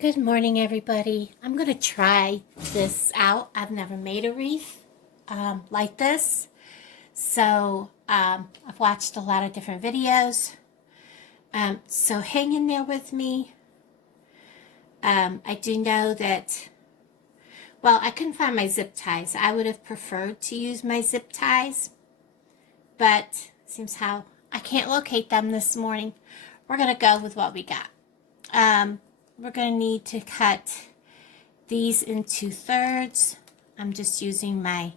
Good morning, everybody. I'm going to try this out. I've never made a wreath like this. So I've watched a lot of different videos. So hang in there with me. I do know that, well, I couldn't find my zip ties. I would have preferred to use my zip ties, but seems how I can't locate them this morning. We're going to go with what we got. We're going to need to cut these into thirds. I'm just using my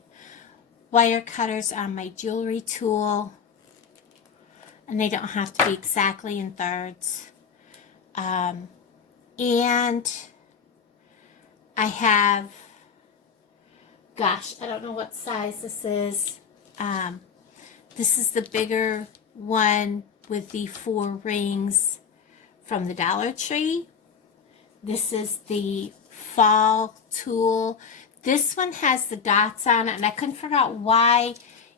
wire cutters on my jewelry tool, and they don't have to be exactly in thirds. And I have, gosh, I don't know what size this is. This is the bigger one with the 4 rings from the Dollar Tree. This is the fall tool. This one has the dots on it, and I couldn't figure out why,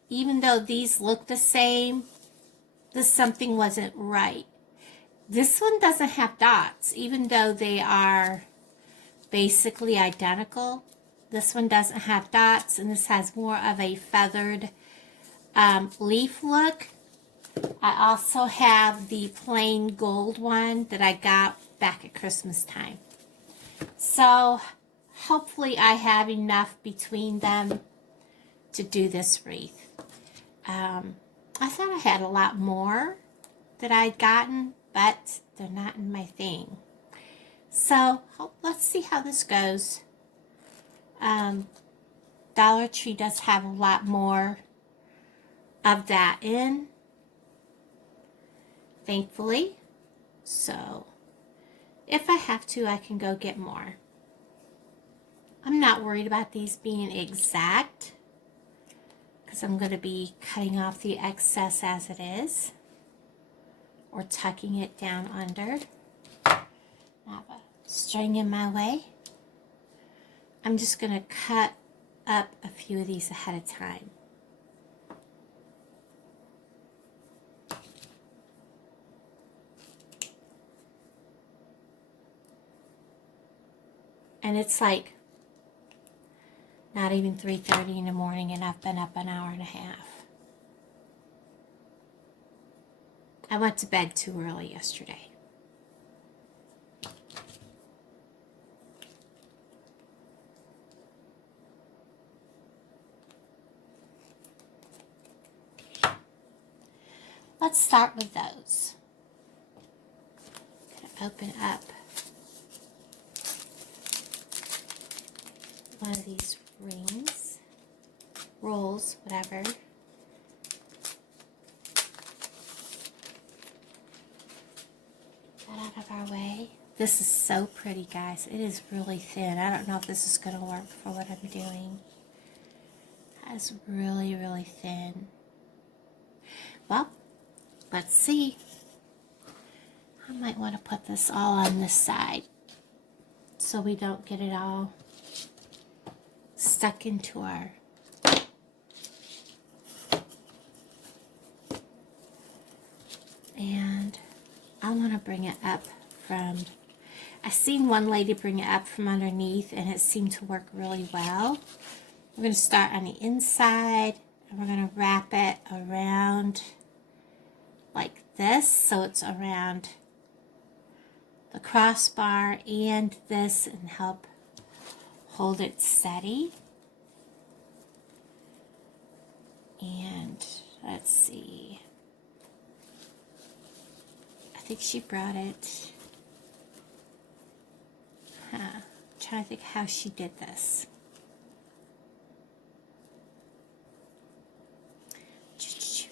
even though these look the same, something wasn't right. This one doesn't have dots, even though they are basically identical. This one doesn't have dots, and this has more of a feathered leaf look. I also have the plain gold one that I got back at Christmas time. So hopefully I have enough between them to do this wreath. I thought I had a lot more that I'd gotten, but they're not in my thing. So let's see how this goes. Dollar Tree does have a lot more of that in, thankfully. So if I have to, I can go get more. I'm not worried about these being exact, because I'm going to be cutting off the excess as it is, or tucking it down under. I have a string in my way. I'm just going to cut up a few of these ahead of time. And it's like not even 3:30 in the morning, and I've been up an hour and a half. I went to bed too early yesterday. Let's start with those. Open up one of these rings, rolls, whatever. Get that out of our way. This is so pretty, guys. It is really thin. I don't know if this is going to work for what I'm doing. It's really, really thin. Well, let's see. I might want to put this all on this side so we don't get it all stuck into our and I want to bring it up from, I seen one lady bring it up from underneath, and it seemed to work really well. We're going to start on the inside, and we're going to wrap it around like this, so it's around the crossbar and this, and help hold it steady. And let's see, I think she brought it, I'm trying to think how she did this.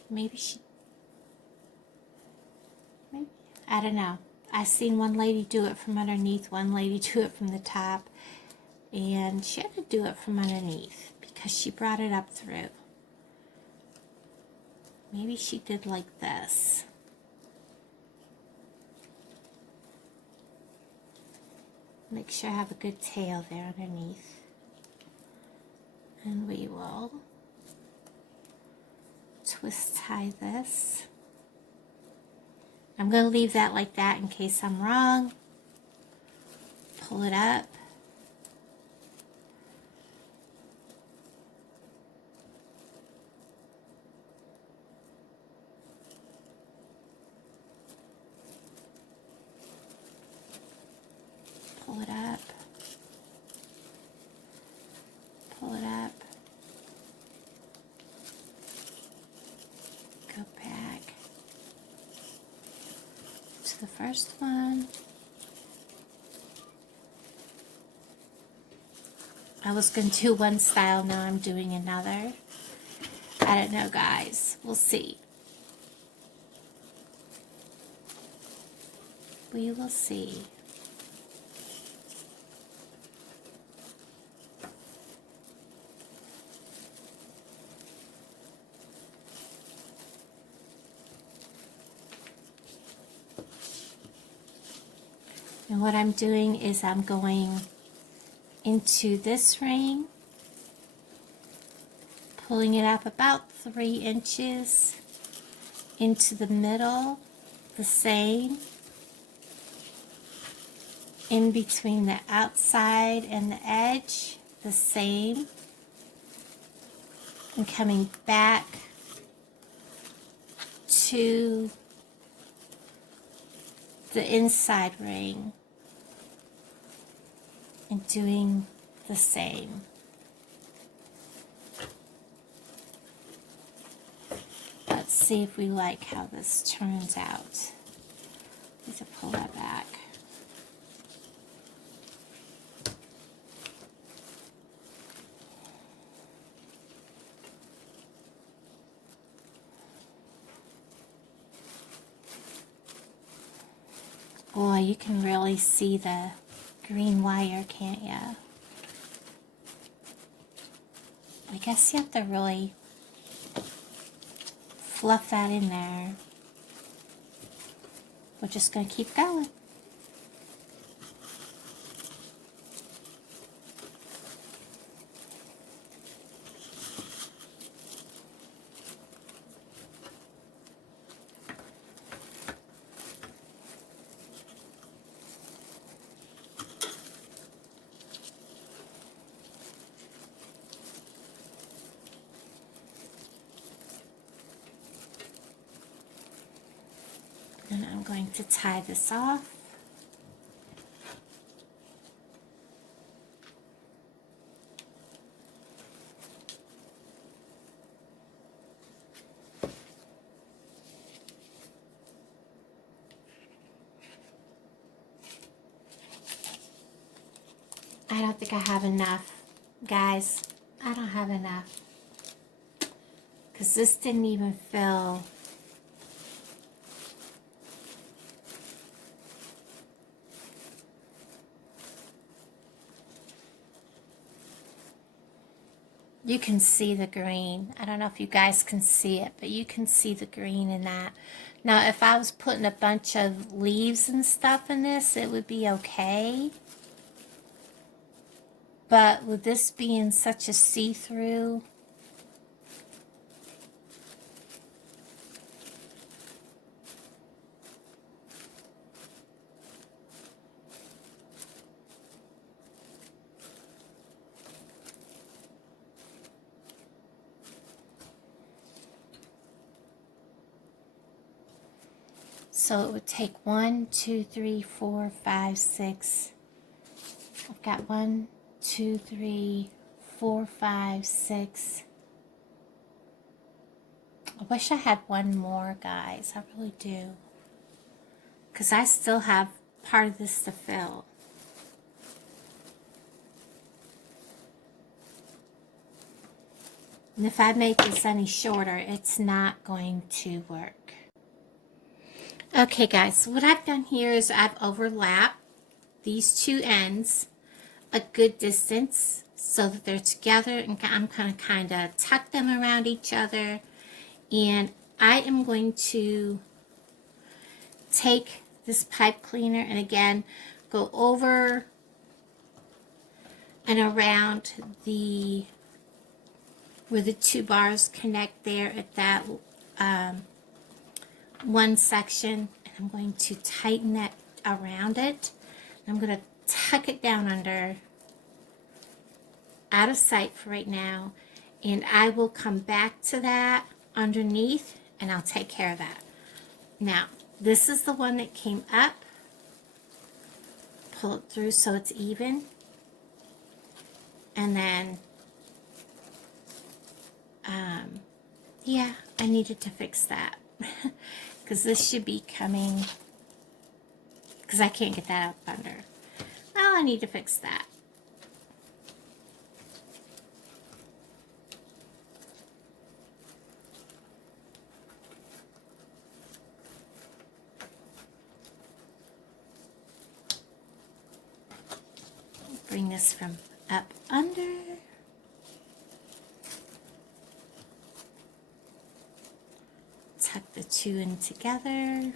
Maybe I don't know. I seen one lady do it from underneath, one lady do it from the top, and she had to do it from underneath because she brought it up through. Maybe she did like this. Make sure I have a good tail there underneath. And we will twist tie this. I'm going to leave that like that in case I'm wrong. pull it up. Pull it up. Pull it up. Go back to the first one. I was going to do one style, now I'm doing another. I don't know, guys. We'll see. We will see. And what I'm doing is I'm going into this ring, pulling it up about 3 inches into the middle, the same, in between the outside and the edge, the same, and coming back to the inside ring and doing the same. Let's see if we like how this turns out. Need to pull that back. Boy, you can really see the green wire, can't you? I guess you have to really fluff that in there. We're just going to keep going. And I'm going to tie this off. I don't think I have enough, guys. I don't have enough. Because this didn't even fill. You can see the green. I don't know if you guys can see it, but you can see the green in that. Now, if I was putting a bunch of leaves and stuff in this, it would be okay. But with this being such a see-through, so it would take 1, 2, 3, 4, 5, 6. I've got 1, 2, 3, 4, 5, 6. I wish I had one more, guys. I really do. Because I still have part of this to fill. And if I make this any shorter, it's not going to work. Okay, guys, so what I've done here is I've overlapped these two ends a good distance so that they're together, and I'm going to kind of tuck them around each other. And I am going to take this pipe cleaner and again go over and around the where the two bars connect there at that one section, and I'm going to tighten that around it. I'm going to tuck it down under, out of sight for right now, and I will come back to that underneath and I'll take care of that. Now, this is the one that came up. Pull it through so it's even. And then, yeah, I needed to fix that. Because this should be coming, because I can't get that up under. Well, I need to fix that. Bring this from up under. Tuck the two in together.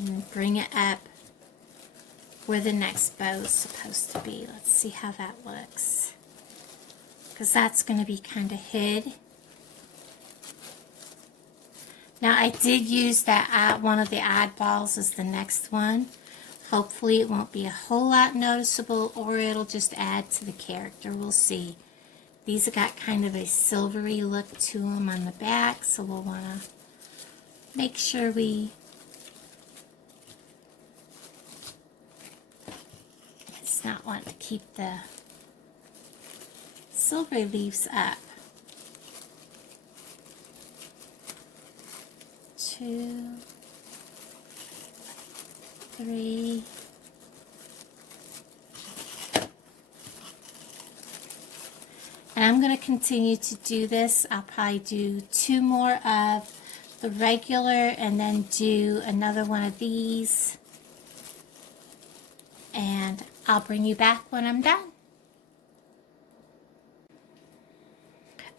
And bring it up where the next bow is supposed to be. Let's see how that looks. Because that's going to be kind of hid. Now I did use that one of the oddballs as the next one. Hopefully it won't be a whole lot noticeable, or it'll just add to the character. We'll see. These have got kind of a silvery look to them on the back, so we'll want to make sure we not want to keep the silvery leaves up. 2, 3. And I'm going to continue to do this. I'll probably do 2 more of the regular and then do another one of these. And I'll bring you back when I'm done.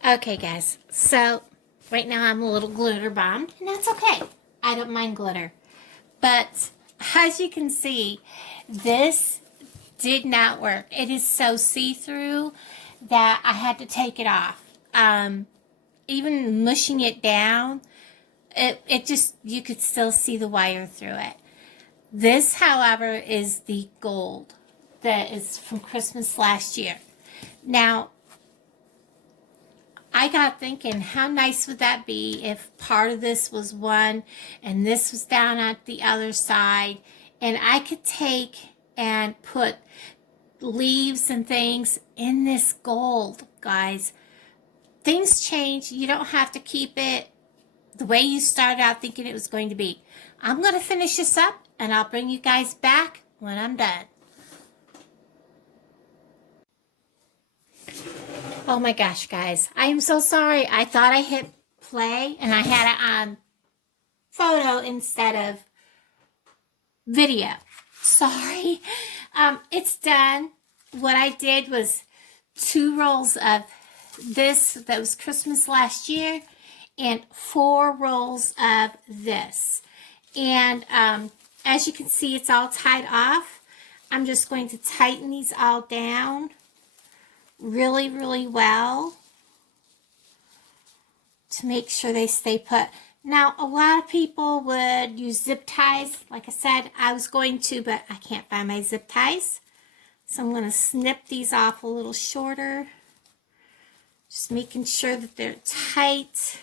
Okay, guys. So, right now I'm a little glitter bombed, and that's okay. I don't mind glitter. But, as you can see, this did not work. It is so see-through that I had to take it off. Even mushing it down, it just, you could still see the wire through it. This, however, is the gold that is from Christmas last year. Now, I got thinking, how nice would that be if part of this was one and this was down at the other side, and I could take and put leaves and things in this gold, guys. Things change. You don't have to keep it the way you started out thinking it was going to be. I'm going to finish this up, and I'll bring you guys back when I'm done. Oh my gosh, guys. I am so sorry. I thought I hit play and I had it on photo instead of video. Sorry. It's done. What I did was 2 rolls of this that was Christmas last year and 4 rolls of this. And as you can see, it's all tied off. I'm just going to tighten these all down really, really well to make sure they stay put. Now, a lot of people would use zip ties. Like I said, I was going to, but I can't find my zip ties. So I'm going to snip these off a little shorter. Just making sure that they're tight.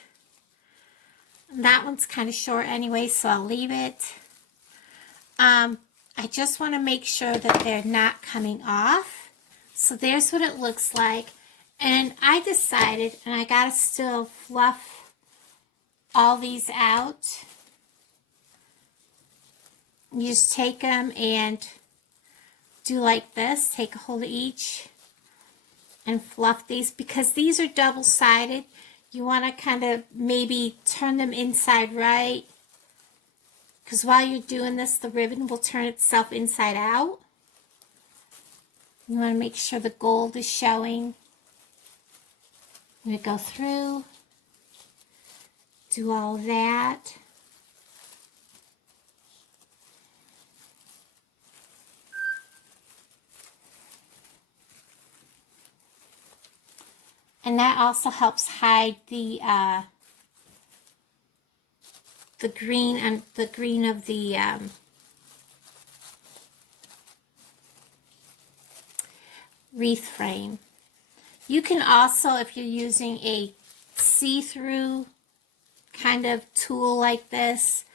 And that one's kind of short anyway, so I'll leave it. I just want to make sure that they're not coming off. So there's what it looks like. And I decided, and I got to still fluff all these out. You just take them and do like this. Take a hold of each and fluff these. Because these are double-sided, you want to kind of maybe turn them inside right because while you're doing this, the ribbon will turn itself inside out. You want to make sure the gold is showing. I'm going to go through, do all that. And that also helps hide the green and the green of the wreath frame. You can also, if you're using a see-through kind of tool like this,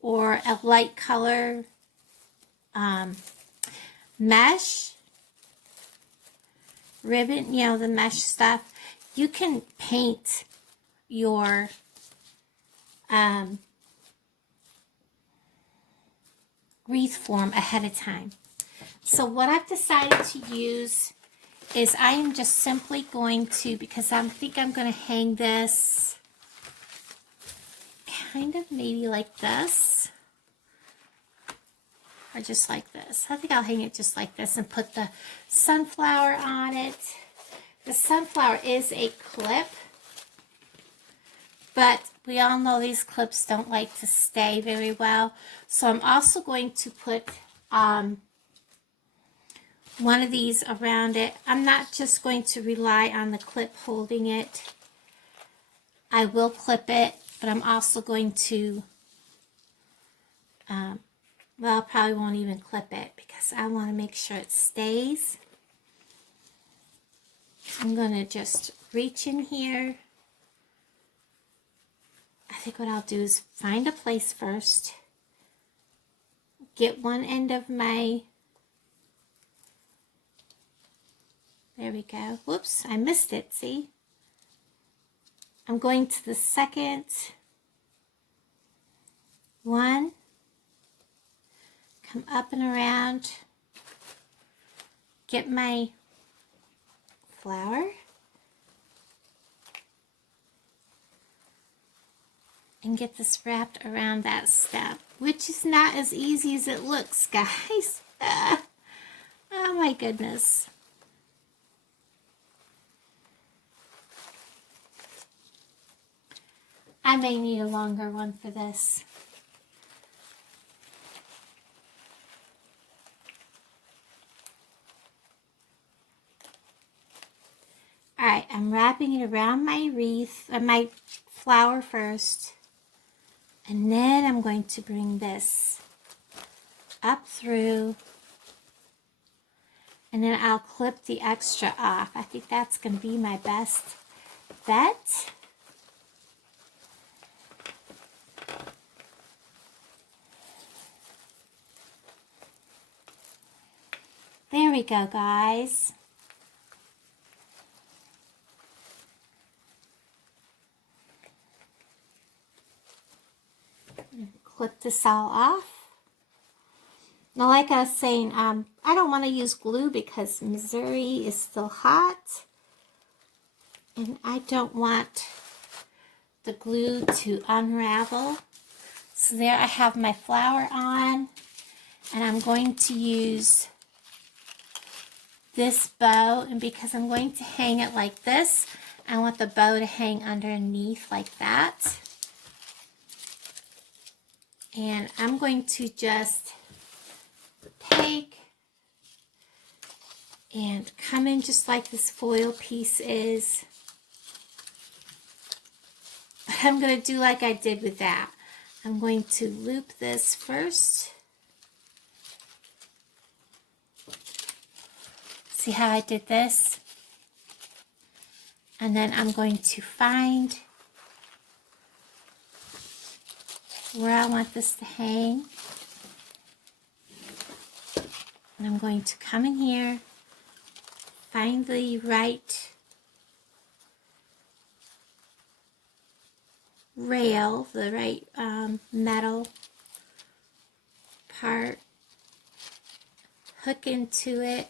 or a light color mesh ribbon, you know, the mesh stuff, you can paint your wreath form ahead of time. So what I've decided to use is I am just simply going to, because I think I'm going to hang this kind of maybe like this, or just like this. I think I'll hang it just like this and put the sunflower on it. The sunflower is a clip, but we all know these clips don't like to stay very well. So I'm also going to put one of these around it. I'm not just going to rely on the clip holding it. I will clip it, but I'm also going to, well, I probably won't even clip it because I want to make sure it stays. I'm going to just reach in here. I think what I'll do is find a place first, get one end of my, there we go. Whoops, I missed it, see? I'm going to the second one, come up and around, get my flower, and get this wrapped around that stem, which is not as easy as it looks, guys. Oh my goodness. I may need a longer one for this. Alright, I'm wrapping it around my wreath, my flower first. And then I'm going to bring this up through. And then I'll clip the extra off. I think that's going to be my best bet. There we go, guys. Clip this all off. Now, like I was saying, I don't want to use glue because Missouri is still hot. And I don't want the glue to unravel. So there I have my flower on. And I'm going to use this bow, and because I'm going to hang it like this, I want the bow to hang underneath like that. And I'm going to just take and come in just like this foil piece is. But I'm going to do like I did with that. I'm going to loop this first. See how I did this? And then I'm going to find where I want this to hang. And I'm going to come in here, find the right rail, the right metal part, hook into it,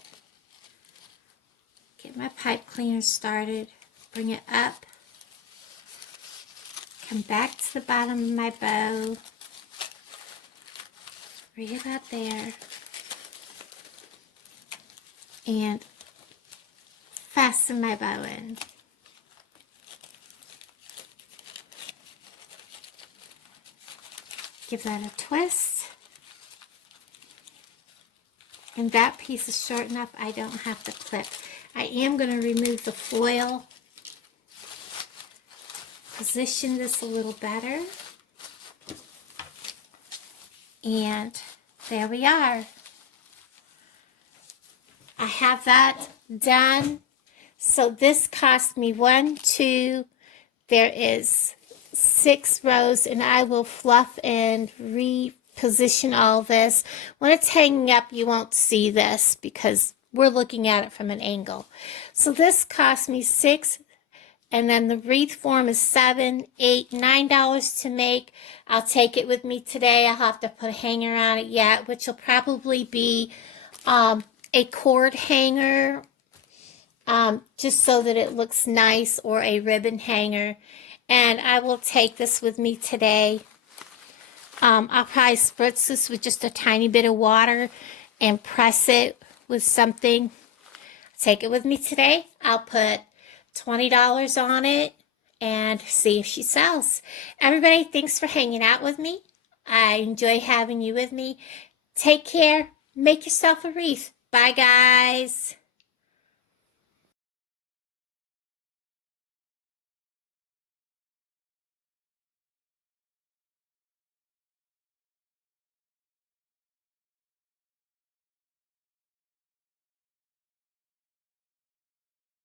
get my pipe cleaner started, bring it up, come back to the bottom of my bow, bring it up there and fasten my bow in. Give that a twist. And that piece is short enough I don't have to clip. I am going to remove the foil. Position this a little better. And there we are. I have that done. So this cost me there is 6 rows, and I will fluff and reposition all this. When it's hanging up, you won't see this because we're looking at it from an angle. So this cost me 6, and then the wreath form is $7, $8, $9 to make. I'll take it with me today. I'll have to put a hanger on it yet, which will probably be a cord hanger, just so that it looks nice, or a ribbon hanger. And I will take this with me today. I'll probably spritz this with just a tiny bit of water and press it with something. Take it with me today. I'll put $20 on it and see if she sells. Everybody, thanks for hanging out with me. I enjoy having you with me. Take care. Make yourself a wreath. Bye, guys.